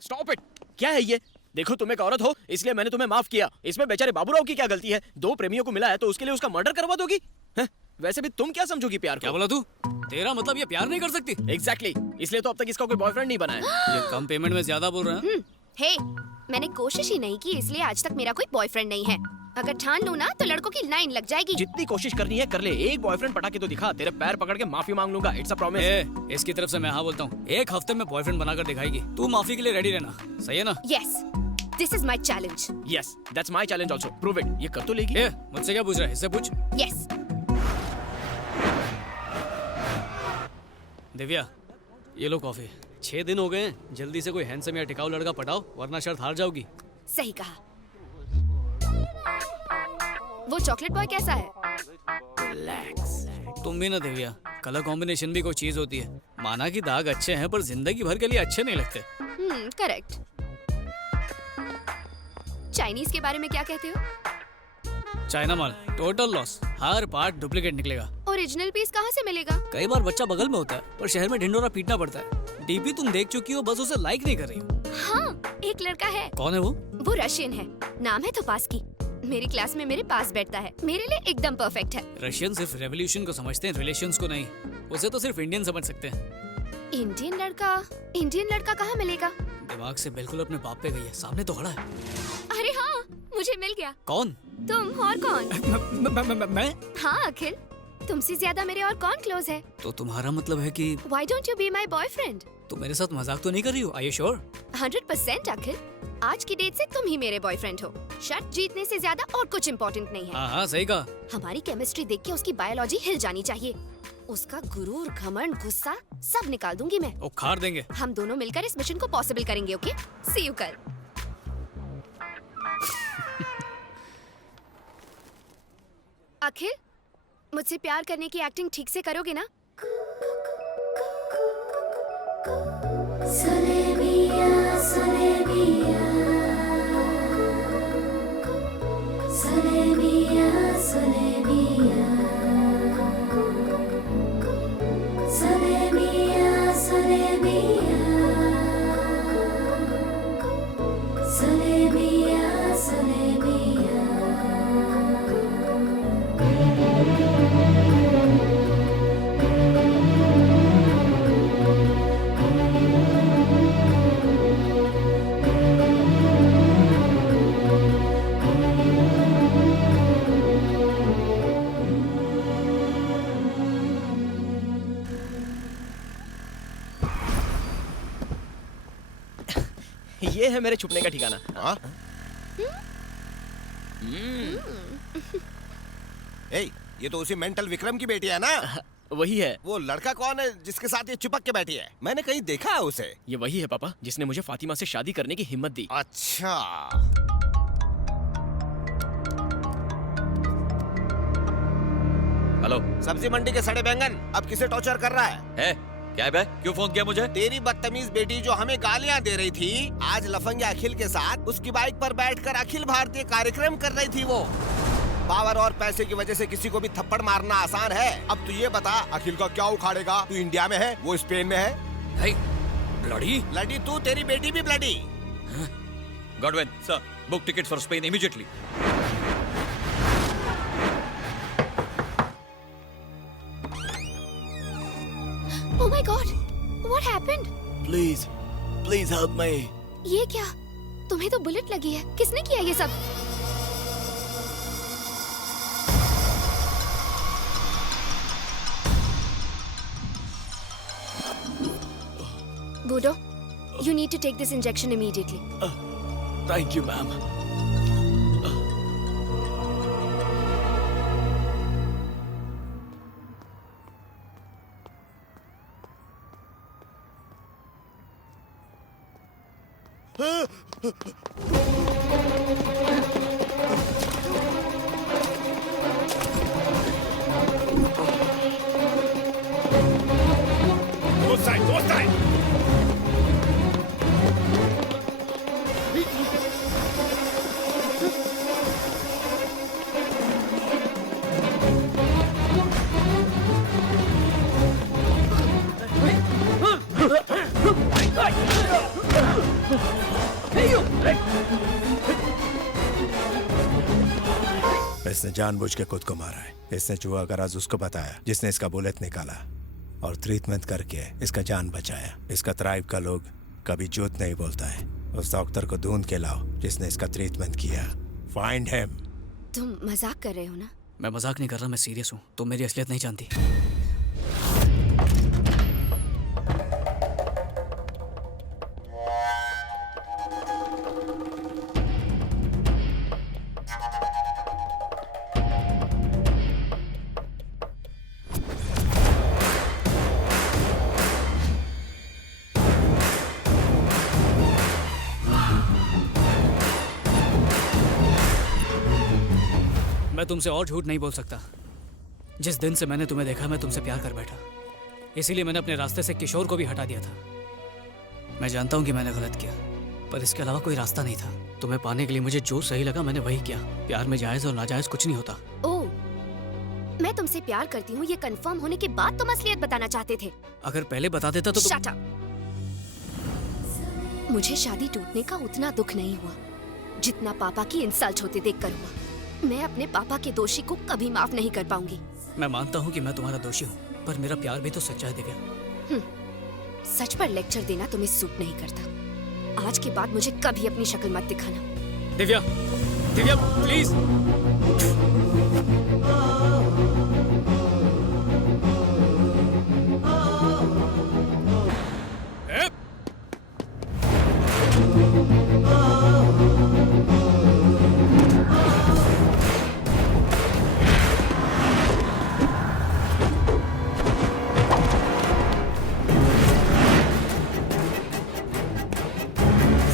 Stop it. क्या है ये? देखो तुम एक औरत हो इसलिए मैंने तुम्हें माफ किया। इसमें बेचारे बाबूराव की क्या गलती है? दो प्रेमियों को मिला है तो उसके लिए उसका मर्डर करवा दोगी? हैं? वैसे भी तुम क्या समझोगी प्यार को? क्या बोला तू? तेरा मतलब ये प्यार नहीं कर सकती? एग्जैक्टली इसलिए तो अब तक इसका कोई बॉयफ्रेंड नहीं बना है। ये कम पेमेंट में ज्यादा बोल रहा है। हे, मैंने कोशिश ही नहीं की इसलिए आज तक मेरा कोई बॉयफ्रेंड नहीं है। अगर ठान लूँ ना तो लड़कों की लाइन लग जाएगी। जितनी कोशिश करनी है कर ले। एक बॉयफ्रेंड पटा के तो दिखा। तेरे पैर पकड़ के माफी मांग लूंगा। It's a promise. इसकी तरफ से मैं हाँ बोलता हूँ। एक हफ्ते में बॉयफ्रेंड बनाकर दिखाएगी। तू माफी के लिए रेडी रहना, सही है ना? Yes, this is my challenge. Yes that's my challenge also. Prove it. ये कर तो लेगी। मुझसे क्या पूछ रहा है? इससे पूछ। यस। दिव्या, ये लो कॉफी। 6 दिन हो गए हैं, जल्दी से कोई हैंडसम या टिकाऊ लड़का पटाओ वरना शर्त हार जाओगी। सही कहा। वो चॉकलेट बॉय कैसा है? तुम भी ना दिव्या, कलर कॉम्बिनेशन भी कोई चीज होती है। माना कि दाग अच्छे हैं पर जिंदगी भर के लिए अच्छे नहीं लगते। करेक्ट। चाइनीज के बारे में क्या कहते हो? चाइना माल टोटल लॉस, हर पार्ट डुप्लीकेट निकलेगा। ओरिजिनल पीस कहाँ से मिलेगा? कई बार बच्चा बगल में होता है पर शहर में ढिंडोरा पीटना पड़ता है। डीपी तुम देख चुकी हो, बस उसे लाइक नहीं कर रही हो। हाँ, एक लड़का है। कौन है वो? वो रशियन है, नाम है तोपास्की। मेरी क्लास में मेरे पास बैठता है। मेरे लिए एकदम परफेक्ट है। रशियन सिर्फ रेवोल्यूशन को समझते हैं, रिलेशंस को नहीं। उसे तो सिर्फ इंडियन समझ सकते हैं। इंडियन लड़का कहाँ मिलेगा? दिमाग से बिल्कुल अपने बाप पे गई है, सामने तो खड़ा है। अरे हाँ, मुझे मिल गया। कौन? तुम और कौन? मैं? हाँ अखिल, तुमसे ज्यादा मेरे और कौन क्लोज है? तो तुम्हारा मतलब है कि Why don't you be my boyfriend? तुम मेरे साथ मजाक तो नहीं कर रही हो? Are you sure? 100% अखिल, आज की डेट से तुम ही मेरे बॉयफ्रेंड हो। शर्त जीतने से ज्यादा और कुछ इम्पोर्टेंट नहीं है। हाँ सही कहा। हमारी केमिस्ट्री देख के उसकी बायोलॉजी हिल जानी चाहिए। उसका गुरूर, घमंड, गुस्सा सब निकाल दूंगी मैं। उखाड़ देंगे। हम दोनों मिलकर इस मिशन को पॉसिबल करेंगे। ओके, सी यू कल। अखिल, मुझसे प्यार करने की एक्टिंग ठीक से करोगे ना? ये है मेरे छुपने का ठिकाना। हाँ? ए, ये तो उसी मेंटल विक्रम की बेटी है ना? वही है। वो लड़का कौन है जिसके साथ ये चिपक के बैठी है? मैंने कहीं देखा है उसे। ये वही है पापा जिसने मुझे फातिमा से शादी करने की हिम्मत दी। अच्छा। हेलो। सब्जी मंडी के सड़े बैंगन अब किसे टॉर्चर कर रहा है? क्या है बे? क्यों फोन किया मुझे? तेरी बदतमीज बेटी जो हमें गालियां दे रही थी, आज लफंगे अखिल के साथ उसकी बाइक पर बैठकर अखिल भारतीय कार्यक्रम कर रही थी। वो पावर और पैसे की वजह से किसी को भी थप्पड़ मारना आसान है। अब तू ये बता, अखिल का क्या उखाड़ेगा? तू इंडिया में है, वो स्पेन में है। ब्लडी? ब्लडी तू, तेरी बेटी भी bloody. Godwin sir, book ticket for Spain immediately. Oh my God! What happened? Please help me. ये क्या? तुम्हें तो बुलेट लगी है। किसने किया ये सब? Budo, you need to take this injection immediately. Thank you ma'am. इसने जानबूझ के खुद को मारा है। इसने जुआ का राज उसको बताया जिसने इसका बुलेट निकाला और ट्रीटमेंट करके इसका जान बचाया। इसका ट्राइब का लोग कभी झूठ नहीं बोलता है। उस डॉक्टर को ढूंढ के लाओ जिसने इसका ट्रीटमेंट किया। Find him. तुम मजाक कर रहे हो ना? मैं मजाक नहीं कर रहा, मैं सीरियस हूँ। तुम मेरी असलियत नहीं जानती। मैं तुमसे और झूठ नहीं बोल सकता। जिस दिन से मैंने तुम्हें देखा मैं तुमसे प्यार कर बैठा। इसीलिए मैंने अपने रास्ते से किशोर को भी हटा दिया था। मैं जानता हूँ कि मैंने गलत किया, पर इसके अलावा कोई रास्ता नहीं था। तुम्हें पाने के लिए मुझे जो सही लगा मैंने वही किया। प्यार में जायज और नाजायज कुछ नहीं होता। ओह, मैं तुमसे प्यार करती हूँ ये कंफर्म होने के बाद तुम असलियत बताना चाहते थे। अगर पहले बता देता तो Shut up! मुझे शादी टूटने का उतना दुख नहीं हुआ जितना पापा की इंसल्ट होते देखकर हुआ। मैं अपने पापा के दोषी को कभी माफ नहीं कर पाऊंगी। मैं मानता हूँ कि मैं तुम्हारा दोषी हूँ, पर मेरा प्यार भी तो सच्चा है दिव्या। सच पर लेक्चर देना तुम्हें सूट नहीं करता। आज के बाद मुझे कभी अपनी शक्ल मत दिखाना। Divya, Divya please.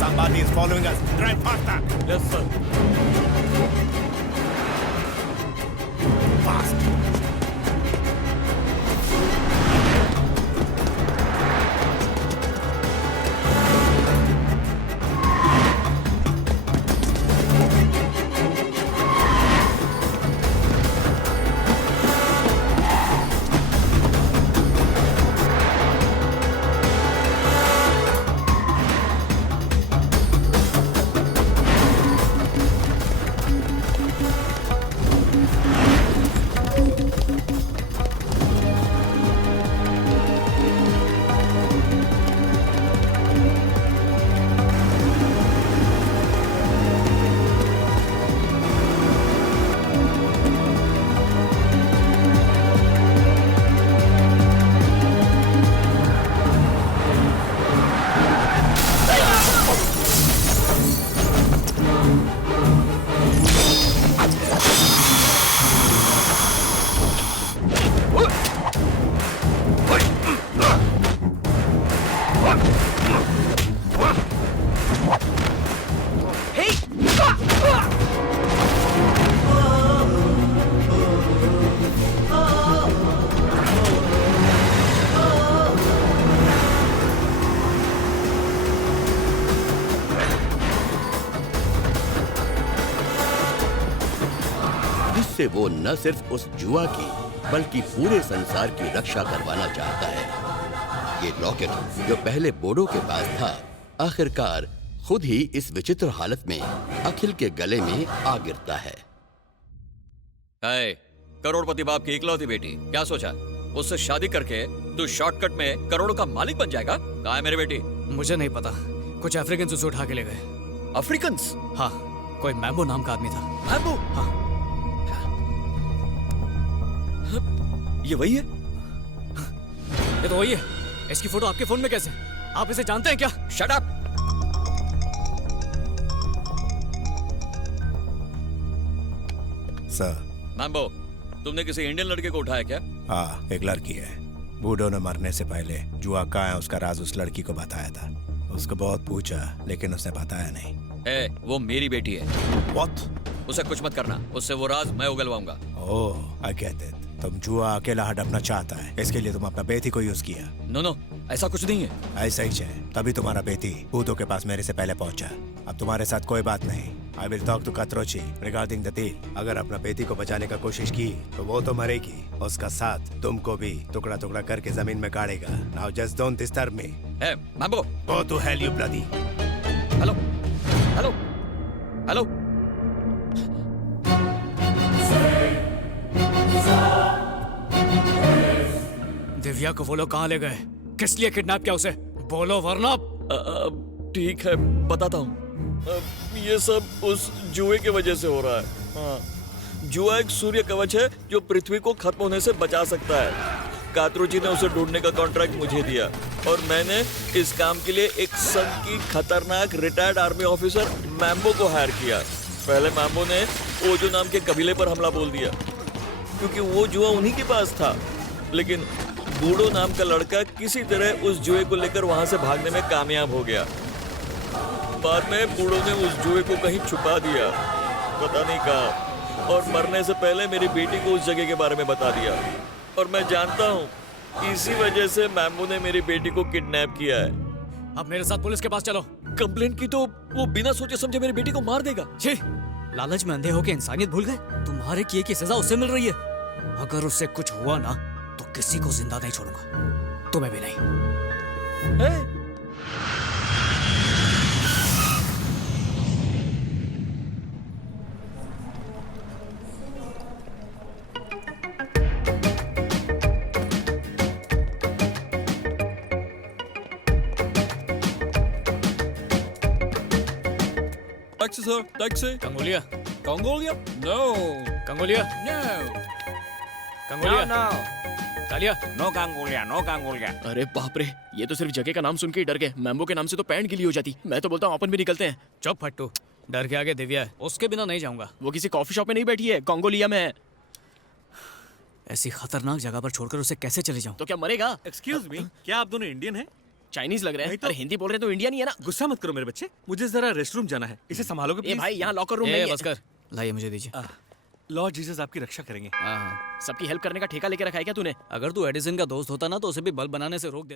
Somebody is following us. Drive faster. Yes, sir. Fast. जिससे वो न सिर्फ उस जुआ की बल्कि पूरे संसार की रक्षा करवाना चाहता है। ये लॉकेट जो पहले बोडो के पास था, आखिरकार खुद ही इस विचित्र हालत में अखिल के गले में आ गिरता है। करोड़पति बाप की इकलौती बेटी, क्या सोचा उससे शादी करके तू शॉर्टकट में करोड़ों का मालिक बन जाएगा? कहाँ है मेरी बेटी? मुझे नहीं पता, कुछ अफ्रीकन उसे उठा के ले गए। अफ्रीकन्स? हाँ, कोई मैम्बो नाम का आदमी था। मैम्बो? हाँ। ये वही है? ये तो वही है। इसकी फोटो आपके फोन में कैसे? आप इसे जानते हैं क्या? Shut up! सर। मैम्बो, तुमने किसी इंडियन लड़के को उठाया क्या? हाँ, एक लड़की है। बूढ़ों ने मरने से पहले जुआ कहाँ है उसका राज उस लड़की को बताया था। उसको बहुत पूछा लेकिन उसने बताया नहीं। वो मेरी बेटी है। What? उसे कुछ मत करना, उससे वो राज मैं उगलवाऊंगा। ओह, I get it। तुम जुआ अकेला हड़पना चाहता है, इसके लिए तुम अपना बेटी को यूज किया। नो, ऐसा कुछ नहीं है। ऐसा ही है, तभी तुम्हारा बेटी भूतों के पास मेरे से पहले पहुंचा। अब तुम्हारे साथ कोई बात नहीं। I will talk to Quattrocchi regarding the deal. अगर अपना बेटी को बचाने का कोशिश की तो वो तो मरेगी, उसका साथ तुमको भी टुकड़ा टुकड़ा करके जमीन में गाड़ेगा। Now just don't disturb me. Mambo, go to hell you bloody. Hello. Divya को वो लोग कहाँ ले गए? किस लिए किडनैप किया उसे? बोलो वरना। ठीक है, बताता हूँ। ये सब उस जुए की वजह से हो रहा है। हाँ, जुआ एक सूर्य कवच है जो पृथ्वी को खत्म होने से बचा सकता है। कातरू जी ने उसे ढूंढने का कॉन्ट्रैक्ट मुझे दिया और मैंने इस काम के लिए एक संघ की खतरनाक रिटायर्ड आर्मी ऑफिसर मैम्बो को हायर किया। पहले मैम्बो ने ओजो नाम के कबीले पर हमला बोल दिया क्योंकि वो जुआ उन्हीं के पास था, लेकिन बूढ़ो नाम का लड़का किसी तरह उस जुए को लेकर वहां से भागने में कामयाब हो गया। बाद में बूढ़ो ने उस जुए को कहीं छुपा दिया, पता नहीं कहाँ, और मरने से पहले मेरी बेटी को उस जगह के बारे में बता दिया। और मैं जानता हूँ इसी वजह से मैम्बो ने मेरी बेटी को किडनैप किया है। अब मेरे साथ पुलिस के पास चलो। कंप्लेंट की तो वो बिना सोचे समझे मेरी बेटी को मार देगा। छी, लालच में अंधे होके इंसानियत भूल गए। तुम्हारे किए की सजा उसे मिल रही है। अगर उससे कुछ हुआ ना तो किसी को जिंदा नहीं छोड़ूंगा, तुम्हें भी नहीं। Taxi sir, taxi. Kangolia, Kangolia? No. Kangolia, no. Kangolia, Kalia. No Gangulia, no Gangulia. अरे बाप रे, ये तो सिर्फ जगह का नाम सुन के ही डर गए। मैम्बो के नाम से तो पैंट गिली हो जाती। मैं तो बोलता हूँ अपन भी निकलते हैं। चुप फट्टू, डर के आगे दिव्या है, उसके बिना नहीं जाऊंगा। वो किसी कॉफी शॉप में नहीं बैठी है, कांगोलिया में है। ऐसी खतरनाक जगह पर छोड़कर उसे कैसे चले जाऊं? तो क्या मरेगा? एक्सक्यूज मी, क्या आप दोनों इंडियन हैं? चाइनीज लग रहे हैं। नहीं तो- अरे हिंदी बोल रहे हैं तो इंडिया नहीं है ना। गुस्सा मत करो मेरे बच्चे, मुझे जरा रेस्टरूम जाना है। इसे संभालोगे ए प्लीज? भाई, यहाँ लॉकर रूम ए, नहीं है। बस कर, लाइए मुझे दीजिए। लॉर्ड जीसस आपकी रक्षा करेंगे। हाँ, सबकी हेल्प करने का ठेका लेके रखा है क्या तूने? अगर तू एडिसन का दोस्त होता ना तो उसे भी बल्ब बनाने से रोक देता।